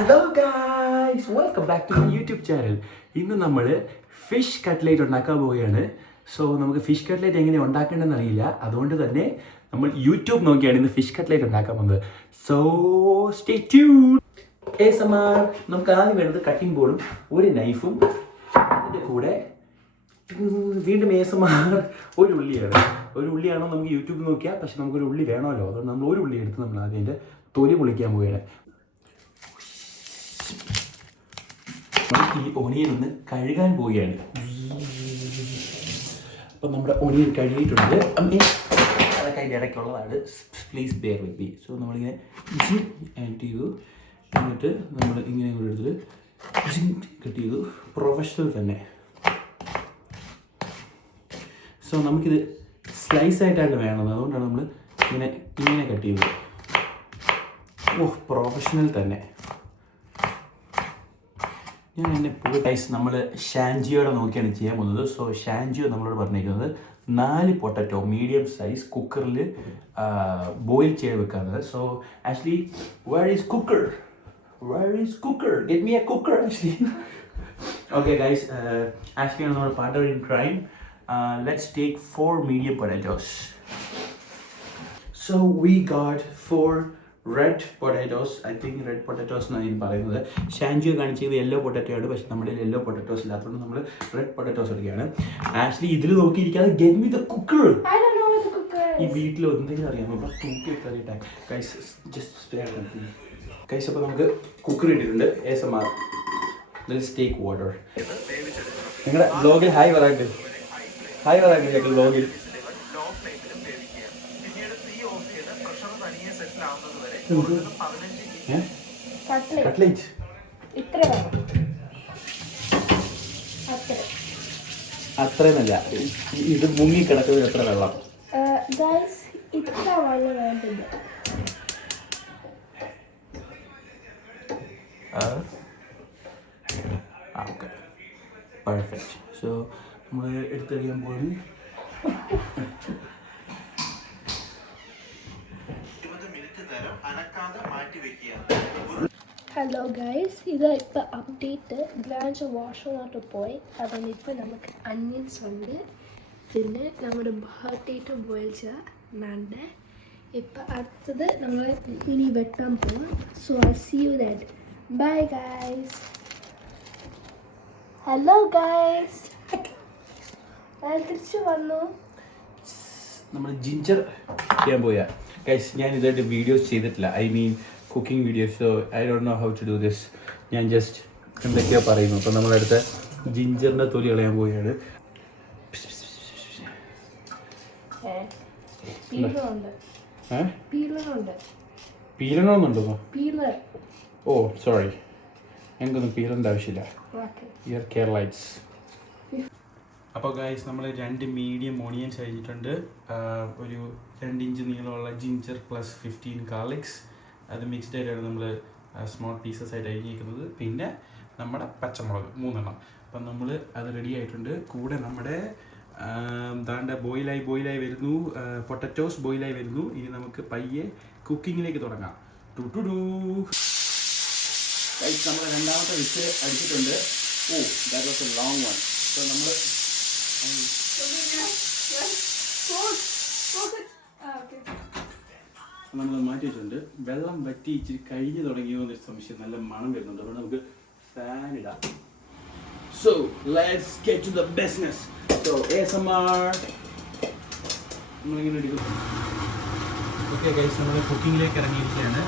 Hello guys, welcome back to my YouTube channel. ഇന്ന് നമ്മൾ fish cutlet ഉണ്ടാക്കാൻ പോവുകയാണ്. സോ നമുക്ക് ഫിഷ് കട്ട്ലേറ്റ് എങ്ങനെ ഉണ്ടാക്കേണ്ടതെന്ന് അറിയില്ല, അതുകൊണ്ട് തന്നെ നമ്മൾ യൂട്യൂബ് നോക്കിയാണ് ഇന്ന് ഫിഷ് കട്ട്ലേറ്റ് ഉണ്ടാക്കാൻ പോകുന്നത്. So stay tune. നമുക്ക് ആദ്യം വേണ്ടത് കട്ടിംഗ് ബോർഡും ഒരു നൈഫും, അതിൻ്റെ കൂടെ വീണ്ടും ഒരു ഉള്ളിയാണ്. ഒരു ഉള്ളിയാണോ നമുക്ക് യൂട്യൂബിൽ നോക്കിയാൽ, പക്ഷെ നമുക്കൊരു ഉള്ളി വേണമല്ലോ, അതുകൊണ്ട് നമ്മൾ ഒരു ഉള്ളി എടുത്ത് നമ്മൾ ആദ്യം അതിൻ്റെ തൊലി പൊളിക്കാൻ പോവുകയാണ്. ഈ ഒണിയൻ ഒന്ന് കഴുകാൻ പോവുകയാണ്. അപ്പം നമ്മുടെ ഒണിയൻ കഴുകിയിട്ടുണ്ട്. അതൊക്കെ അതിൻ്റെ ഇടയ്ക്കുള്ളതാണ്, please bear with me. So നമ്മളിങ്ങനെ ആഡ് ചെയ്തു, എന്നിട്ട് നമ്മൾ ഇങ്ങനെ കൂടെ എടുത്തിട്ട് കട്ട് ചെയ്തു. പ്രൊഫഷണൽ തന്നെ. സോ നമുക്കിത് സ്ലൈസ് ആയിട്ടാണ് വേണ്ടത്, അതുകൊണ്ടാണ് നമ്മൾ ഇങ്ങനെ കട്ട് ചെയ്തത്. പ്രൊഫഷണൽ തന്നെ. ഞാൻ എന്നെ ഗൈസ്, നമ്മൾ ഷാൻജിയോടെ നോക്കിയാണ് ചെയ്യാൻ പോകുന്നത്. സോ ഷാൻജിയോ നമ്മളോട് പറഞ്ഞിരിക്കുന്നത് 4 പൊട്ടറ്റോ മീഡിയം സൈസ് കുക്കറിൽ ബോയിൽ ചെയ്ത് വെക്കാറുണ്ട്. So actually where is cooker? Get me a cooker actually. Okay guys, actually our partner in crime. Let's take 4 medium potatoes. So we got 4 red potatoes. I think red potatoes എന്നാണ് പറയുന്നത്. ഷാൻജിയോ കാണിച്ചത് yellow potato ആണ്, പക്ഷെ നമ്മുടെ yellow potatoes ഇല്ലാത്തതുകൊണ്ട് നമ്മൾ red potatoes എടുക്കുകയാണ്. Actually ഇതിൽ നോക്കിയിരിക്കാതെ get me the cooker. I don't know what the cooker is. ഈ വീട്ടിൽ എന്തെങ്കിലും അറിയാമോ? തൂക്കിയൊക്കെ അറിയട്ടെ ഗൈസ്, ജസ്റ്റ് സ്റ്റേ ആയിട്ട് ഗൈസ്. അപ്പോൾ നമുക്ക് കുക്കർ ഇട്ടിട്ടുണ്ട്. ASMR. Let's take water. നിങ്ങളുടെ ബ്ലോഗിൽ ഹായ് പറയാണ്ട് ഞങ്ങൾ ബ്ലോഗിൽ കട്ട്ലേറ്റ് അത്രയെന്നല്ല, ഇത് മുങ്ങി കിടക്കുന്നത് എത്ര വെള്ളം? ഇത്ര വെള്ളം വേണ്ടത്. Okay, perfect. സോ നമ്മൾ എടുത്തെറിയാൻ പോകുന്നു. ഹലോ ഗൈസ്, ഇത് ഇപ്പോൾ അപ്ഡേറ്റ്. ഗ്രാൻഡ് വാഷിനോട്ട് പോയി, അതുകൊണ്ട് ഇപ്പോൾ നമുക്ക് അനിയൻസ് ഉണ്ട്, പിന്നെ നമ്മുടെ പൊട്ടേറ്റോ ബോയിൽ ചെയ്തുണ്ട്. ഇപ്പം അടുത്തത് നമ്മൾ ഇനി വെട്ടാൻ പോവാം. So I see you that. Bye guys. Hello guys, ഞാൻ തിരിച്ചു വന്നു. നമ്മൾ ജിഞ്ചർ ചെയ്യാൻ പോയാ ഗൈസ്. ഞാൻ ഇതായിട്ട് വീഡിയോസ് ചെയ്തിട്ടില്ല, I mean cooking videos. So I don't know how to do this. ഞാൻ ജസ്റ്റ് എന്തൊക്കെയോ പറയുന്നു. അപ്പം നമ്മളടുത്ത ജിഞ്ചറിൻ്റെ തൊലി കളയാൻ പോവുകയാണ്. പീലണമെന്നുണ്ടോ? ഓ സോറി, ഞങ്ങൾക്കൊന്നും പീലറിൻ്റെ ആവശ്യമില്ല. Your Keralites. അപ്പോൾ ഗൈസ്, നമ്മൾ 2 മീഡിയം ഓണിയൻസ് കഴിച്ചിട്ടുണ്ട്. ഒരു 2 ഇഞ്ച് നീളമുള്ള ജിഞ്ചർ പ്ലസ് 15 ഗാർലിക്സ്. അത് മിക്സ്ഡ് ആയിട്ടാണ് നമ്മൾ സ്മോൾ പീസസ് ആയിട്ട് അരിഞ്ഞിരിക്കുന്നത്. പിന്നെ നമ്മുടെ പച്ചമുളക് 3 എണ്ണം. അപ്പം നമ്മൾ അത് റെഡി ആയിട്ടുണ്ട്. കൂടെ നമ്മുടെ ദാണ്ട ബോയിലായി വരുന്നു, പൊട്ടറ്റോസ് ബോയിലായി വരുന്നു. ഇനി നമുക്ക് പയ്യെ കുക്കിങ്ങിലേക്ക് തുടങ്ങാം. ഗൈസ്, നമ്മൾ രണ്ടാമത്തെ വിച്ച് അടിച്ചിട്ടുണ്ട്. That was A long one. So നമ്മൾ മാറ്റി വെച്ചിട്ടുണ്ട്. വെള്ളം വറ്റി ഇച്ചിരി കഴിഞ്ഞ് തുടങ്ങിയോ എന്നൊരു സംശയം. നല്ല മണം വരുന്നുണ്ട്, അതുകൊണ്ട് നമുക്ക് ഫാൻ ഇടാം. So let's get to the business. So ASMR നമ്മളിങ്ങനെ എടുക്കും. ഓക്കെ ഗൈസ്, നമ്മൾ കുക്കിങ്ങിലേക്ക് ഇറങ്ങിയിരിക്കുകയാണ്.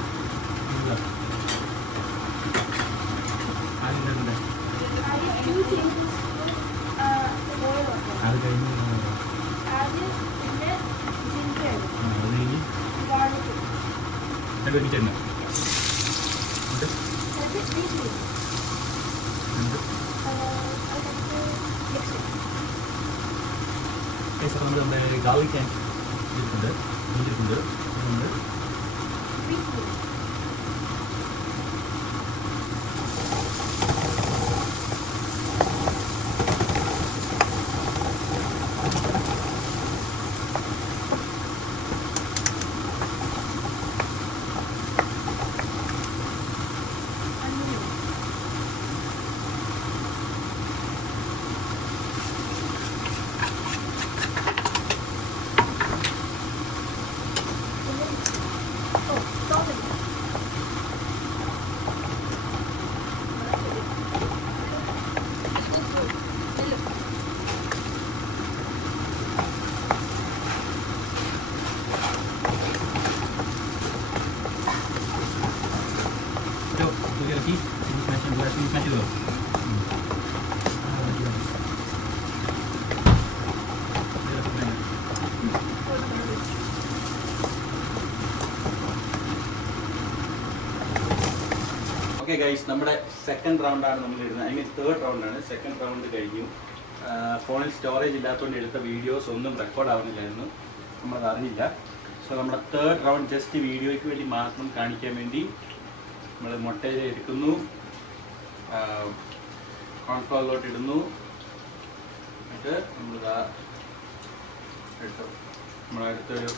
അത് കഴിഞ്ഞ് നമ്മുടെ ഗാർലിക് ഇട്ടിട്ടുണ്ട്. പറ്റി സ്മാഷ് ചെയ്തോ. ഓക്കെ ഗൈസ്, നമ്മുടെ സെക്കൻഡ് റൗണ്ടാണ് നമ്മൾ ഇടുന്നത്. ഐ മീൻ തേർഡ് റൗണ്ടാണ്. സെക്കൻഡ് റൗണ്ട് കഴിഞ്ഞു. ഫോണിൽ സ്റ്റോറേജ് ഇല്ലാത്തതുകൊണ്ട് എടുത്ത വീഡിയോസ് ഒന്നും റെക്കോർഡ് ആവുന്നില്ലായിരുന്നു, നമ്മളത് അറിഞ്ഞില്ല. സോ നമ്മുടെ തേർഡ് റൗണ്ട് ജസ്റ്റ് വീഡിയോയ്ക്ക് വേണ്ടി മാത്രം കാണിക്കാൻ വേണ്ടി നമ്മൾ മുട്ടയിൽ എടുക്കുന്നു, കോൺഫ്ലവറിലോട്ട് ഇടുന്നു. എന്നിട്ട് നമ്മളിതാ എടുത്തു, നമ്മളടുത്തൊരു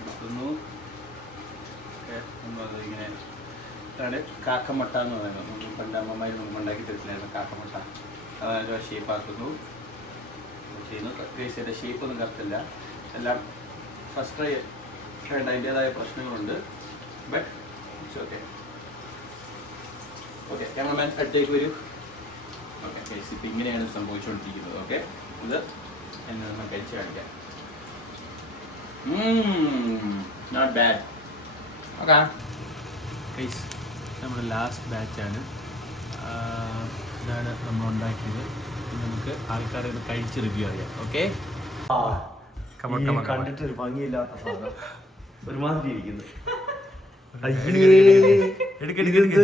എടുക്കുന്നു. ഓക്കെ, നമ്മളത് ഇങ്ങനെ അതാണ് കാക്കമുട്ട എന്ന് പറയുന്നത്. നമ്മൾ പണ്ട് അമ്മമാർ നമുക്ക് ഉണ്ടാക്കി തരത്തില്ലായിരുന്നു കാക്കമുട്ട. അതായത് ഷേപ്പ് ആക്കുന്നു, ചെയ്യുന്നു. കേസിൻ്റെ ഷേപ്പൊന്നും കറക്റ്റില്ല, എല്ലാം ഫസ്റ്റ് ട്രൈ വേണ്ട, അതിൻ്റേതായ പ്രശ്നങ്ങളുണ്ട്. But it's okay. Okay, cameraman അടുത്തേക്ക് വരൂ. ഓക്കെ കേസ്, ഇപ്പം ഇങ്ങനെയാണ് സംഭവിച്ചുകൊണ്ടിരിക്കുന്നത്. ഓക്കെ, ഇത് എന്നെ നമ്മൾ കഴിച്ച് കാണിക്കാം. Not bad. ഓക്കെ കേസ്, നമ്മുടെ ലാസ്റ്റ് ബാച്ചാണ്. ഇതാണ് നമ്മൾ ഉണ്ടാക്കിയത്. നമുക്ക് ആൾക്കാരെ ഇത് കഴിച്ച് റിവ്യൂ അറിയാം. ഓക്കെ, കണ്ടിട്ട് ഒരു ഭംഗിയില്ലാത്ത സാധനം ഒരുമാതിരി ഇരിക്കുന്നു.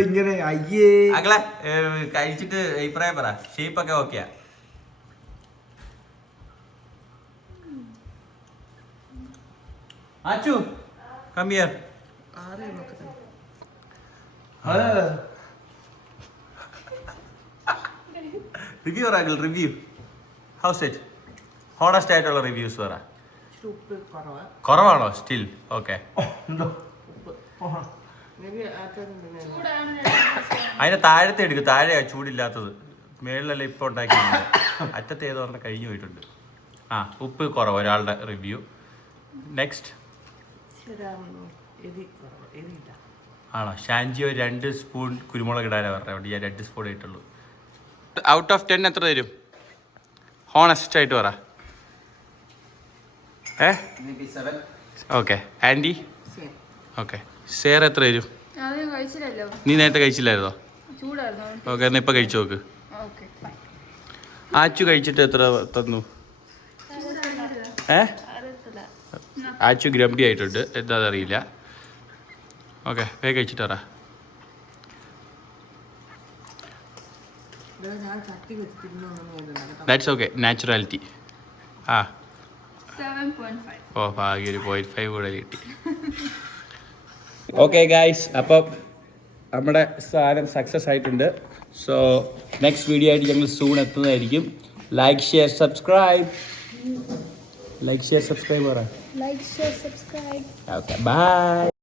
ഇങ്ങനെ അയ്യേ അങ്ങളെ കഴിച്ചിട്ട് അഭിപ്രായം പറ. ഷേപ്പൊക്കെ ഓക്കെയാ? Achu come here. റിവ്യൂ പറ uncle, review. House it? Honest ആയിട്ടുള്ള റിവ്യൂസ് പറ. കുറവാണോ സ്റ്റിൽ? ഓക്കെ, അതിന്റെ താഴത്തെ എടുക്കും. താഴെയാ ചൂടില്ലാത്തത്, മേളിലല്ല ഇപ്പൊ ഉണ്ടാക്കിയില്ല. അറ്റത്ത് ഏതോ പറഞ്ഞാൽ കഴിഞ്ഞു പോയിട്ടുണ്ട്. ആ, ഉപ്പ് കുറവ് ഒരാളുടെ റിവ്യൂ. നെക്സ്റ്റ് ആണോ? ഷാൻജിയോ 2 സ്പൂൺ കുരുമുളക് ഇടാനാണ് പറഞ്ഞത്. ഞാൻ 2 സ്പൂൺ ഇട്ടുള്ളൂ. ഔട്ട് ഓഫ് 10 എത്ര തരും? ഹോണസ്റ്റ് ആയിട്ട് പറ. Okay, anti? ഓക്കെ, സേർ എത്ര തരും? നീ നേരത്തെ കഴിച്ചില്ലായിരുന്നോ? ഓക്കെ, എന്നാൽ ഇപ്പം കഴിച്ചു നോക്ക്. ആച്ചു കഴിച്ചിട്ട് എത്ര തന്നു? ആച്ചു ഗ്രംബി ആയിട്ടുണ്ട്, എന്താ അറിയില്ല. ഓക്കെ, വേഗം കഴിച്ചിട്ട് പറ. That's okay, naturality. ആ 7.5. ഓ ഭാഗ്യം, ഒരു 0.5 കൂടെ കിട്ടി. ഓക്കെ ഗായ്സ്, അപ്പം നമ്മുടെ സാധനം സക്സസ് ആയിട്ടുണ്ട്. സോ നെക്സ്റ്റ് വീഡിയോ ആയിട്ട് ഞങ്ങൾ സൂൺ എത്തുന്നതായിരിക്കും. Like share subscribe. Like share subscribe പറ. Like share subscribe. Okay, by.